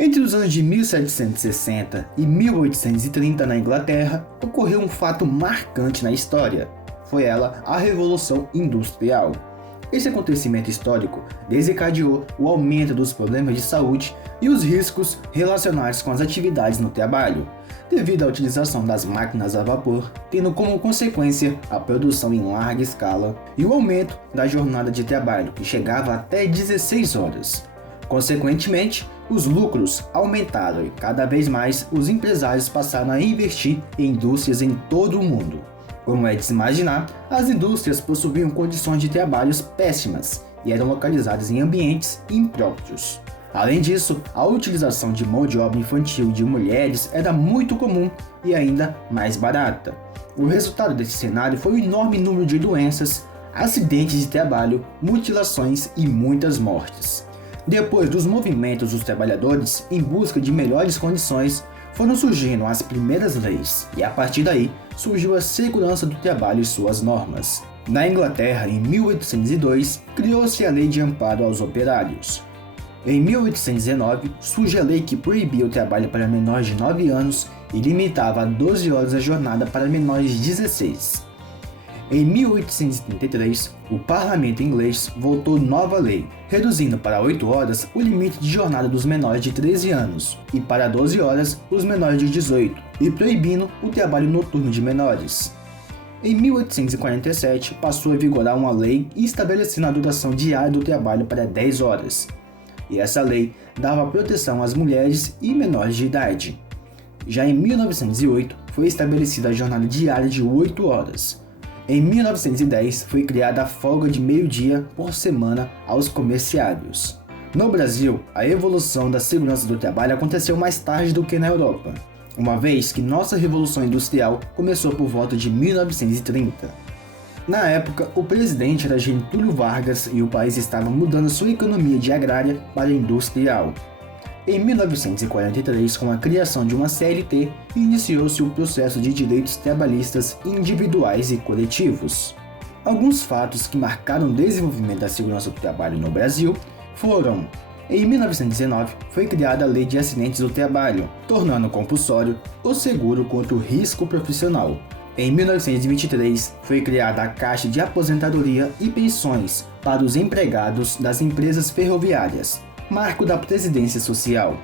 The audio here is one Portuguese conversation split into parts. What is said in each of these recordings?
Entre os anos de 1760 e 1830 na Inglaterra, ocorreu um fato marcante na história. Foi ela a Revolução Industrial. Esse acontecimento histórico desencadeou o aumento dos problemas de saúde e os riscos relacionados com as atividades no trabalho, devido à utilização das máquinas a vapor, tendo como consequência a produção em larga escala e o aumento da jornada de trabalho, que chegava até 16 horas. Consequentemente, os lucros aumentaram e cada vez mais os empresários passaram a investir em indústrias em todo o mundo. Como é de se imaginar, as indústrias possuíam condições de trabalhos péssimas e eram localizadas em ambientes impróprios. Além disso, a utilização de mão de obra infantil de mulheres era muito comum e ainda mais barata. O resultado desse cenário foi o enorme número de doenças, acidentes de trabalho, mutilações e muitas mortes. Depois dos movimentos dos trabalhadores em busca de melhores condições, foram surgindo as primeiras leis, e a partir daí surgiu a segurança do trabalho e suas normas. Na Inglaterra, em 1802, criou-se a Lei de Amparo aos Operários. Em 1819, surge a lei que proibia o trabalho para menores de 9 anos e limitava a 12 horas a jornada para menores de 16. Em 1833, o parlamento inglês votou nova lei, reduzindo para 8 horas o limite de jornada dos menores de 13 anos e para 12 horas os menores de 18, e proibindo o trabalho noturno de menores. Em 1847, passou a vigorar uma lei estabelecendo a duração diária do trabalho para 10 horas. E essa lei dava proteção às mulheres e menores de idade. Já em 1908, foi estabelecida a jornada diária de 8 horas. Em 1910, foi criada a folga de meio-dia por semana aos comerciários. No Brasil, a evolução da segurança do trabalho aconteceu mais tarde do que na Europa, uma vez que nossa Revolução Industrial começou por volta de 1930. Na época, o presidente era Getúlio Vargas e o país estava mudando sua economia de agrária para industrial. Em 1943, com a criação de uma CLT, iniciou-se o processo de direitos trabalhistas individuais e coletivos. Alguns fatos que marcaram o desenvolvimento da segurança do trabalho no Brasil foram: em 1919, foi criada a Lei de Acidentes do Trabalho, tornando compulsório o seguro contra o risco profissional. Em 1923, foi criada a Caixa de Aposentadoria e Pensões para os empregados das empresas ferroviárias, marco da Previdência Social.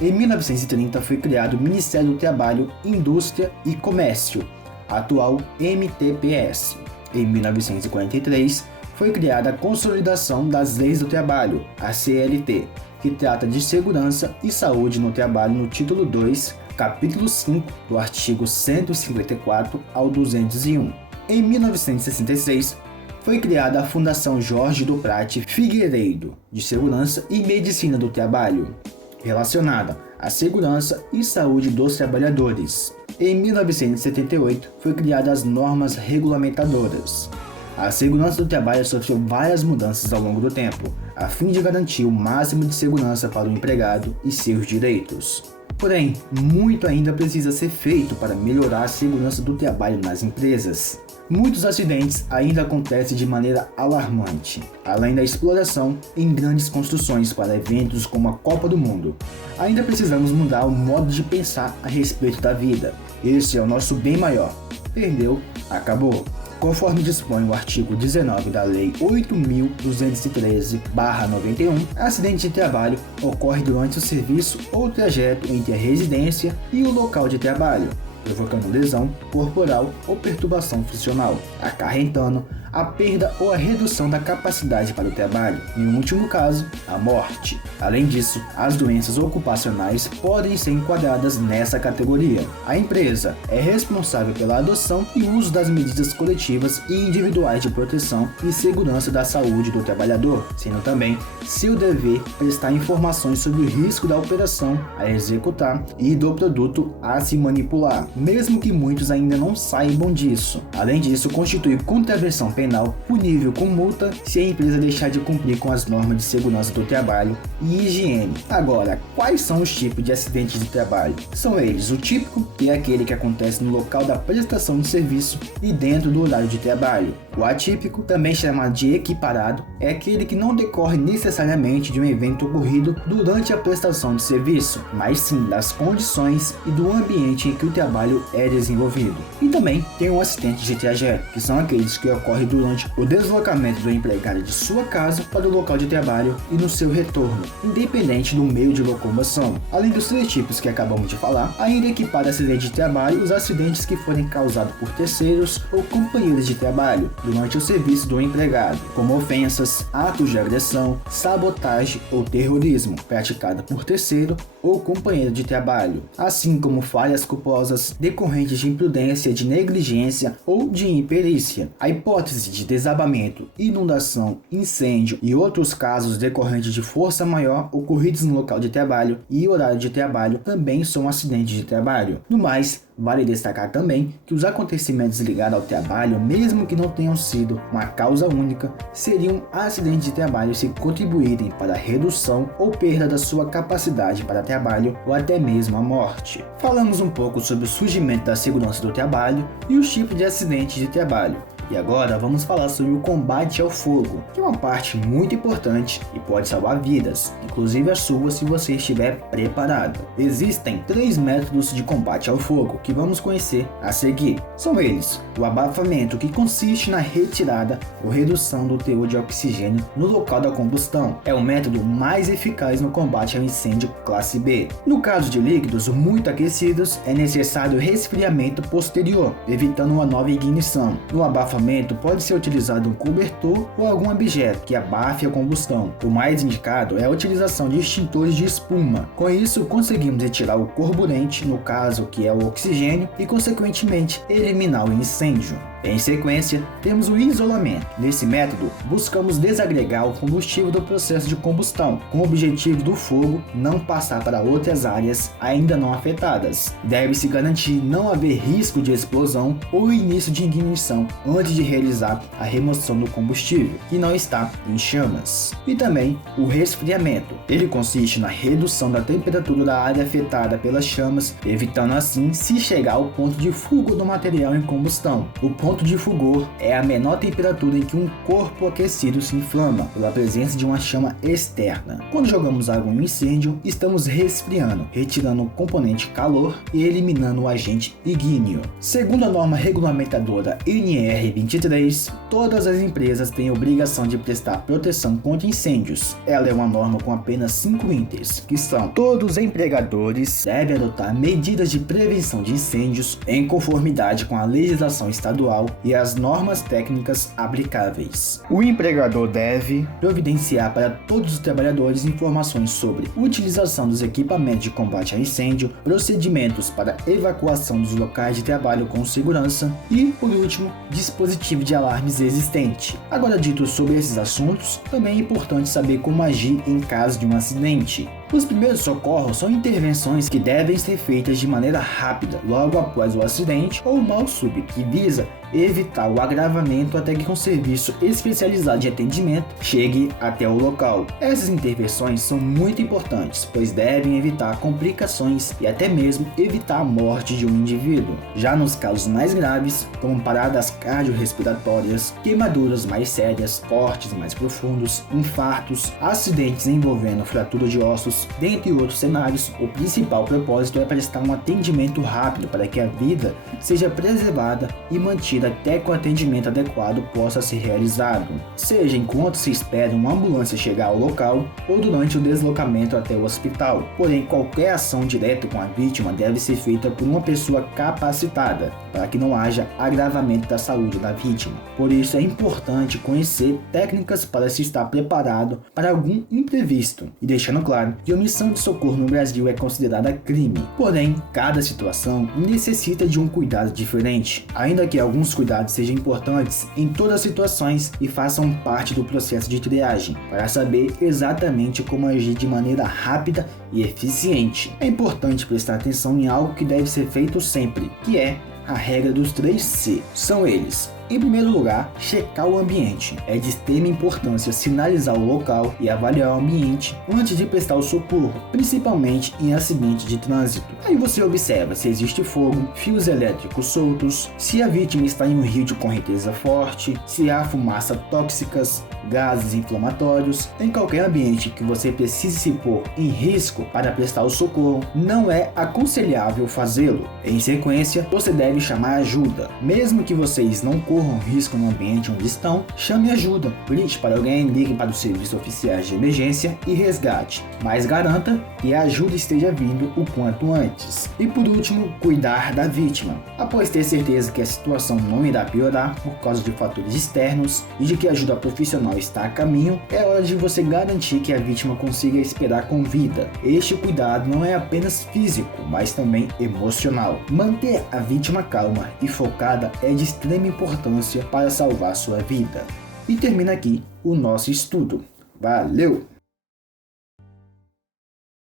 Em 1930, foi criado o Ministério do Trabalho, Indústria e Comércio, atual MTPS. Em 1943, foi criada a Consolidação das Leis do Trabalho, a CLT, que trata de segurança e saúde no trabalho no título 2, capítulo 5, do artigo 154 ao 201. Em 1966, foi criada a Fundação Jorge do Prate Figueiredo, de Segurança e Medicina do Trabalho, relacionada à segurança e saúde dos trabalhadores. Em 1978, foi criadas as normas regulamentadoras. A segurança do trabalho sofreu várias mudanças ao longo do tempo, a fim de garantir o máximo de segurança para o empregado e seus direitos. Porém, muito ainda precisa ser feito para melhorar a segurança do trabalho nas empresas. Muitos acidentes ainda acontecem de maneira alarmante, além da exploração em grandes construções para eventos como a Copa do Mundo. Ainda precisamos mudar o modo de pensar a respeito da vida. Esse é o nosso bem maior. Perdeu, acabou. Conforme dispõe o artigo 19 da Lei 8.213/91, acidente de trabalho ocorre durante o serviço ou trajeto entre a residência e o local de trabalho, provocando lesão corporal ou perturbação funcional, acarretando a perda ou a redução da capacidade para o trabalho, e, em último caso, a morte. Além disso, as doenças ocupacionais podem ser enquadradas nessa categoria. A empresa é responsável pela adoção e uso das medidas coletivas e individuais de proteção e segurança da saúde do trabalhador, sendo também seu dever prestar informações sobre o risco da operação a executar e do produto a se manipular. mesmo que muitos ainda não saibam disso. Além disso, constitui contravenção penal punível com multa se a empresa deixar de cumprir com as normas de segurança do trabalho e higiene. Agora, quais são os tipos de acidentes de trabalho? São eles: o típico, que é aquele que acontece no local da prestação de serviço e dentro do horário de trabalho. O atípico, também chamado de equiparado, é aquele que não decorre necessariamente de um evento ocorrido durante a prestação de serviço, mas sim das condições e do ambiente em que o trabalho é desenvolvido. E também tem o acidente de trajeto, que são aqueles que ocorrem durante o deslocamento do empregado de sua casa para o local de trabalho e no seu retorno, independente do meio de locomoção. Além dos três tipos que acabamos de falar, ainda equipara acidente de trabalho os acidentes que forem causados por terceiros ou companheiros de trabalho durante o serviço do empregado, como ofensas, atos de agressão, sabotagem ou terrorismo praticado por terceiro ou companheiro de trabalho, assim como falhas culposas decorrentes de imprudência, de negligência ou de imperícia. A hipótese de desabamento, inundação, incêndio e outros casos decorrentes de força maior ocorridos no local de trabalho e horário de trabalho também são acidentes de trabalho. No mais, vale destacar também que os acontecimentos ligados ao trabalho, mesmo que não tenham sido uma causa única, seriam acidentes de trabalho se contribuírem para a redução ou perda da sua capacidade para trabalho ou até mesmo a morte. Falamos um pouco sobre o surgimento da segurança do trabalho e os tipos de acidentes de trabalho. E agora vamos falar sobre o combate ao fogo, que é uma parte muito importante e pode salvar vidas, inclusive a sua se você estiver preparado. Existem 3 métodos de combate ao fogo que vamos conhecer a seguir. São eles: o abafamento, que consiste na retirada ou redução do teor de oxigênio no local da combustão. É o método mais eficaz no combate ao incêndio classe B. No caso de líquidos muito aquecidos, é necessário resfriamento posterior, evitando uma nova ignição. No abafamento pode ser utilizado um cobertor ou algum objeto que abafe a combustão. O mais indicado é a utilização de extintores de espuma. Com isso, conseguimos retirar o carburante, no caso que é o oxigênio, e consequentemente eliminar o incêndio. Em sequência, temos o isolamento. Nesse método, buscamos desagregar o combustível do processo de combustão, com o objetivo do fogo não passar para outras áreas ainda não afetadas. Deve-se garantir não haver risco de explosão ou início de ignição antes de realizar a remoção do combustível, que não está em chamas. E também o resfriamento. Ele consiste na redução da temperatura da área afetada pelas chamas, evitando assim se chegar ao ponto de fulgor do material em combustão. O ponto de fulgor é a menor temperatura em que um corpo aquecido se inflama pela presença de uma chama externa. Quando jogamos água em um incêndio, estamos resfriando, retirando o componente calor e eliminando o agente ignívio. Segundo a norma regulamentadora NR23, todas as empresas têm a obrigação de prestar proteção contra incêndios. Ela é uma norma com apenas 5 itens, que são: todos os empregadores devem adotar medidas de prevenção de incêndios em conformidade com a legislação estadual e as normas técnicas aplicáveis. O empregador deve providenciar para todos os trabalhadores informações sobre utilização dos equipamentos de combate a incêndio, procedimentos para evacuação dos locais de trabalho com segurança e, por último, dispositivo de alarmes existente. Agora, dito sobre esses assuntos, também é importante saber como agir em caso de um acidente. Os primeiros socorros são intervenções que devem ser feitas de maneira rápida, logo após o acidente ou mal súbito, que visa evitar o agravamento até que um serviço especializado de atendimento chegue até o local. Essas intervenções são muito importantes, pois devem evitar complicações e até mesmo evitar a morte de um indivíduo. Já nos casos mais graves, como paradas cardiorrespiratórias, queimaduras mais sérias, cortes mais profundos, infartos, acidentes envolvendo fratura de ossos, dentre outros cenários, o principal propósito é prestar um atendimento rápido para que a vida seja preservada e mantida até que o atendimento adequado possa ser realizado, seja enquanto se espera uma ambulância chegar ao local ou durante o deslocamento até o hospital. Porém, qualquer ação direta com a vítima deve ser feita por uma pessoa capacitada, para que não haja agravamento da saúde da vítima. Por isso é importante conhecer técnicas para se estar preparado para algum imprevisto, e deixando claro que omissão de socorro no Brasil é considerada crime. Porém, cada situação necessita de um cuidado diferente, ainda que alguns cuidados sejam importantes em todas as situações e façam parte do processo de triagem, para saber exatamente como agir de maneira rápida e eficiente. É importante prestar atenção em algo que deve ser feito sempre, que é a regra dos 3C. São eles: em primeiro lugar, checar o ambiente. É de extrema importância sinalizar o local e avaliar o ambiente antes de prestar o socorro, principalmente em acidente de trânsito. Aí você observa se existe fogo, fios elétricos soltos, se a vítima está em um rio de correnteza forte, se há fumaça tóxicas, gases inflamatórios. Em qualquer ambiente que você precise se pôr em risco para prestar o socorro, não é aconselhável fazê-lo. Em sequência, você deve chamar ajuda. Mesmo que vocês não corram risco no ambiente onde estão, chame ajuda. Grite para alguém, ligue para os serviços oficiais de emergência e resgate, mas garanta que a ajuda esteja vindo o quanto antes. E por último, cuidar da vítima. Após ter certeza que a situação não irá piorar por causa de fatores externos e de que a ajuda profissional está a caminho, é hora de você garantir que a vítima consiga esperar com vida. Este cuidado não é apenas físico, mas também emocional. Manter a vítima calma e focada é de extrema importância para salvar sua vida. E termina aqui o nosso estudo. Valeu!